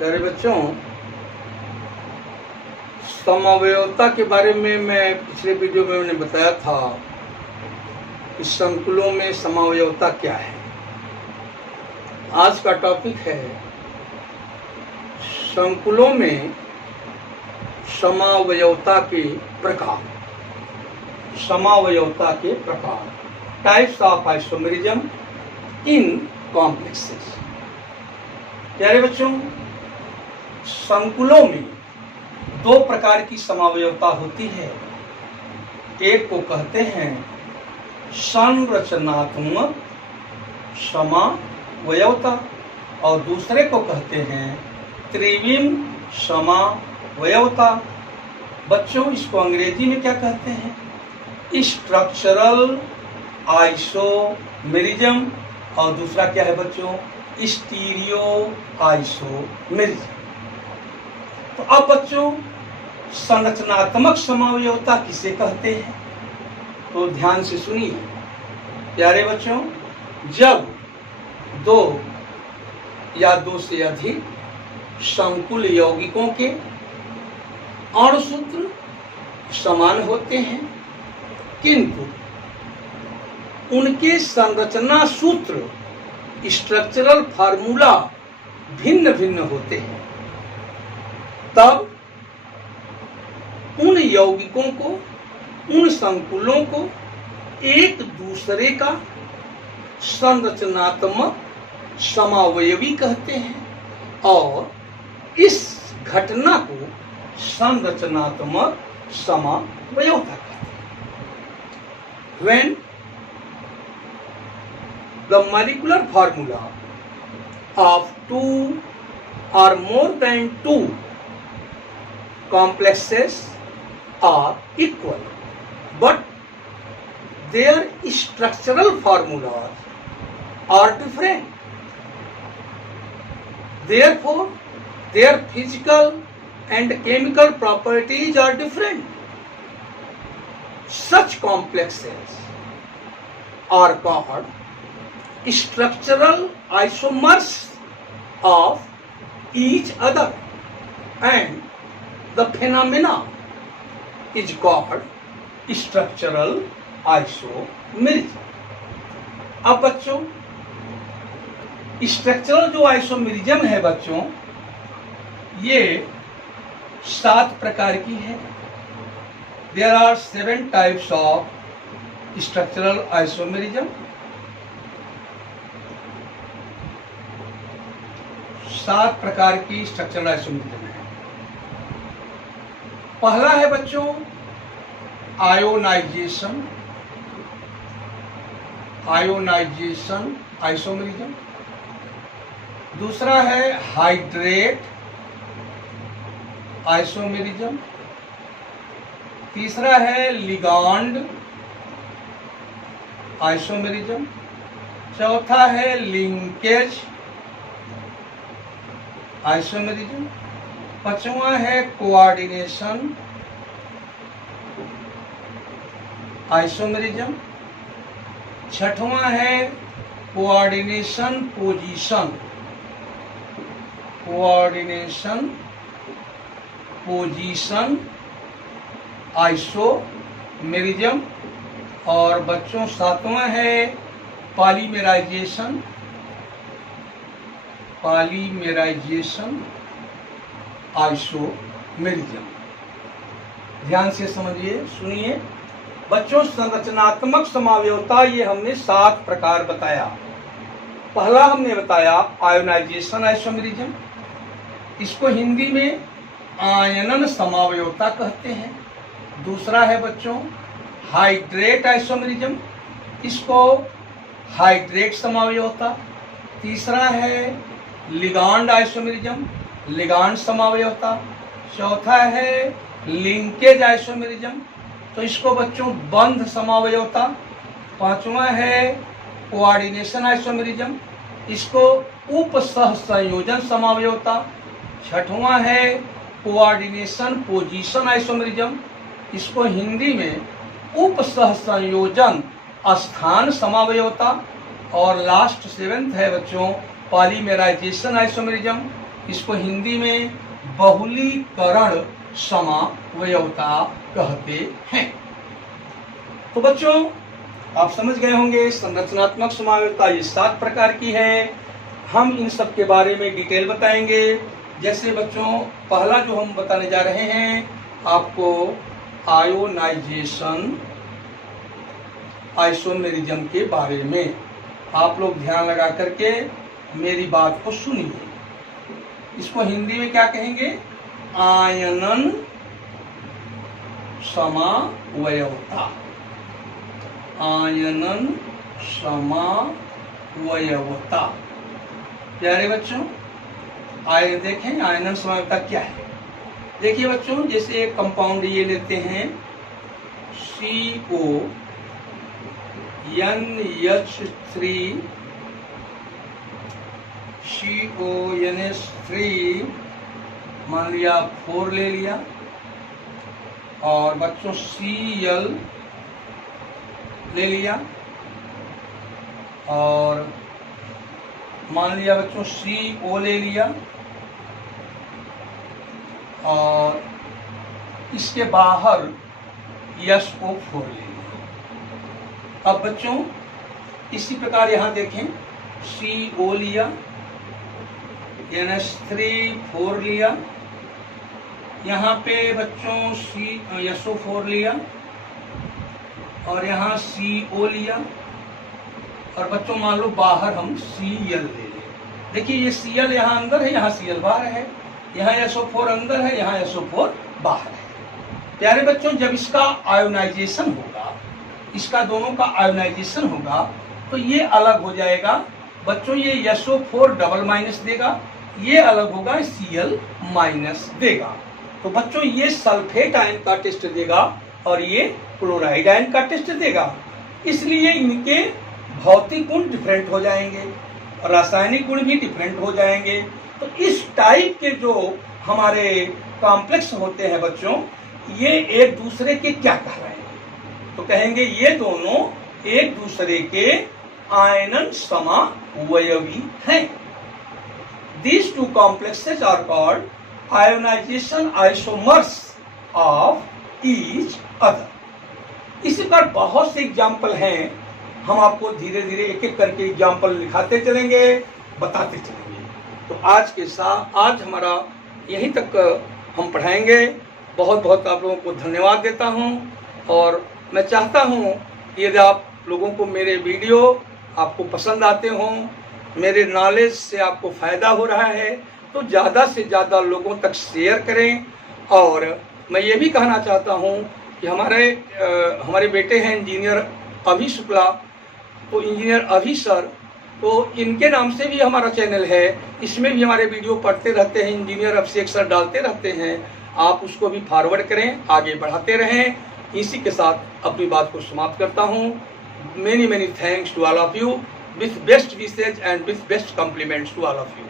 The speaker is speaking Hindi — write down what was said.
प्यारे बच्चों, समावयवता के बारे में मैं पिछले वीडियो में मैंने बताया था कि संकुलों में समावयवता क्या है। आज का टॉपिक है संकुलों में समावयवता के प्रकार। समावयवता के प्रकार, types of isomerism in complexes. प्यारे बच्चों, संकुलों में दो प्रकार की समावयवता होती है। एक को कहते हैं संरचनात्मक समावयवता और दूसरे को कहते हैं त्रिविम समावयवता। बच्चों, इसको अंग्रेजी में क्या कहते हैं? स्ट्रक्चरल आइसोमेरिज्म और दूसरा क्या है बच्चों? Stereo isomerism. तो अब बच्चों, संरचनात्मक समावयवता किसे कहते हैं? तो ध्यान से सुनिए प्यारे बच्चों, जब दो या दो से अधिक संकुल यौगिकों के अणुसूत्र समान होते हैं किंतु उनके संरचना सूत्र स्ट्रक्चरल फार्मूला भिन्न भिन्न होते हैं, तब उन यौगिकों को, उन संकुलों को एक दूसरे का संरचनात्मक समावयवी कहते हैं और इस घटना को संरचनात्मक समावयवता कहते हैं। When the molecular formula of two or more than two complexes are equal, but their structural formulas are different. Therefore, their physical and chemical properties are different. Such complexes are called structural isomers of each other, and the phenomena is called structural isomerism. अब बच्चों, स्ट्रक्चरल जो आइसोमेरिज्म है बच्चों, ये 7 प्रकार की है। There are 7 types of structural isomerism. 7 प्रकार की स्ट्रक्चरल आइसोमेरिज्म है। पहला है बच्चों आयोनाइजेशन आइसोमेरिज्म। दूसरा है हाइड्रेट आइसोमेरिज्म। तीसरा है लिगांड आइसोमेरिज्म। चौथा है लिंकेज आइसोमेरिज्म। पांचवा है कोऑर्डिनेशन आइसोमेरिज्म। छठवां है कोऑर्डिनेशन पोजीशन आइसोमेरिज्म। और बच्चों, 7वां है पॉलीमेराइजेशन आइसोमेरिज्म। ध्यान से समझिए, सुनिए बच्चों, संरचनात्मक समावयवता ये हमने 7 प्रकार बताया। पहला हमने बताया आयोनाइजेशन आइसोमेरिज्म, इसको हिंदी में आयनन समावयवता कहते हैं। दूसरा है बच्चों हाइड्रेट आइसोमेरिज्म, इसको हाइड्रेट समावयवता। तीसरा है लिगांड आइसोमेरिज्म, लिगांड समावयवता। चौथा है लिंकेज आइसोमेरिज्म, तो इसको बच्चों बंध समावयवता। पांचवा है कोऑर्डिनेशन आइसोमेरिज्म, इसको उप सह संयोजन समावयवता। छठवां है कोऑर्डिनेशन पोजीशन आइसोमेरिज्म, इसको हिंदी में उप सह संयोजन स्थान समावयवता। और लास्ट 7th है बच्चों पॉलीमेराइजेशन आइसोमेरिज्म, इसको हिंदी में बहुलीकरण समावयवता कहते हैं। तो बच्चों आप समझ गए होंगे संरचनात्मक समावयवता ये 7 प्रकार की है। हम इन सब के बारे में डिटेल बताएंगे। जैसे बच्चों पहला जो हम बताने जा रहे हैं आपको आयोनाइजेशन आइसोमेरिज्म के बारे में। आप लोग ध्यान लगा करके मेरी बात को सुनिए। इसको हिंदी में क्या कहेंगे? आयनन समावयवता। आयनन समावयवता। प्यारे बच्चों आइए देखें आयनन समावयवता क्या है। देखिए बच्चों जैसे एक कंपाउंड ये लेते हैं CONH3 मान लिया 4 ले लिया, और बच्चों Cl ले लिया, और मान लिया बच्चों CO ले लिया, और इसके बाहर SO4 ले लिया। अब बच्चों इसी प्रकार यहाँ देखें CO लिया, NH3 4 लिया, यहाँ पे बच्चों SO4 लिया, और यहाँ CO लिया, और बच्चों मान लो बाहर हम Cl ले लें। देखिए ये Cl यहाँ अंदर है, यहाँ Cl बाहर है, यहाँ SO4 अंदर है, यहाँ SO4 बाहर है। प्यारे बच्चों जब इसका आयोनाइजेशन होगा, इसका दोनों का आयोनाइजेशन होगा तो ये अलग हो जाएगा। बच्चों ये SO4 डबल माइनस देगा, ये अलग होगा Cl माइनस देगा। तो बच्चों ये सल्फेट आयन का टेस्ट देगा और ये क्लोराइड आयन का टेस्ट देगा। इसलिए इनके भौतिक गुण डिफरेंट हो जाएंगे, रासायनिक गुण भी डिफरेंट हो जाएंगे। तो इस टाइप के जो हमारे कॉम्प्लेक्स होते हैं बच्चों, ये एक दूसरे के क्या कहलाएंगे? तो कहेंगे ये दोनों एक दूसरे के आयनन समावयवी हैं। These two complexes are called ionization isomers of each other. इसी पर बहुत से एग्जाम्पल हैं, हम आपको धीरे धीरे एक एक करके एग्जाम्पल लिखाते चलेंगे, बताते चलेंगे। तो आज हमारा यहीं तक हम पढ़ाएंगे। बहुत बहुत आप लोगों को धन्यवाद देता हूं, और मैं चाहता हूं यदि आप लोगों को मेरे वीडियो आपको पसंद आते हों, मेरे नॉलेज से आपको फ़ायदा हो रहा है, तो ज़्यादा से ज़्यादा लोगों तक शेयर करें। और मैं ये भी कहना चाहता हूँ कि हमारे बेटे हैं इंजीनियर अभी शुक्ला, तो इंजीनियर अभी सर, तो इनके नाम से भी हमारा चैनल है, इसमें भी हमारे वीडियो पढ़ते रहते हैं, इंजीनियर अभिषेक सर डालते रहते हैं। आप उसको भी फॉरवर्ड करें, आगे बढ़ाते रहें। इसी के साथ अपनी बात को समाप्त करता हूँ। Many thanks to all of you, with best wishes and with best compliments to all of you.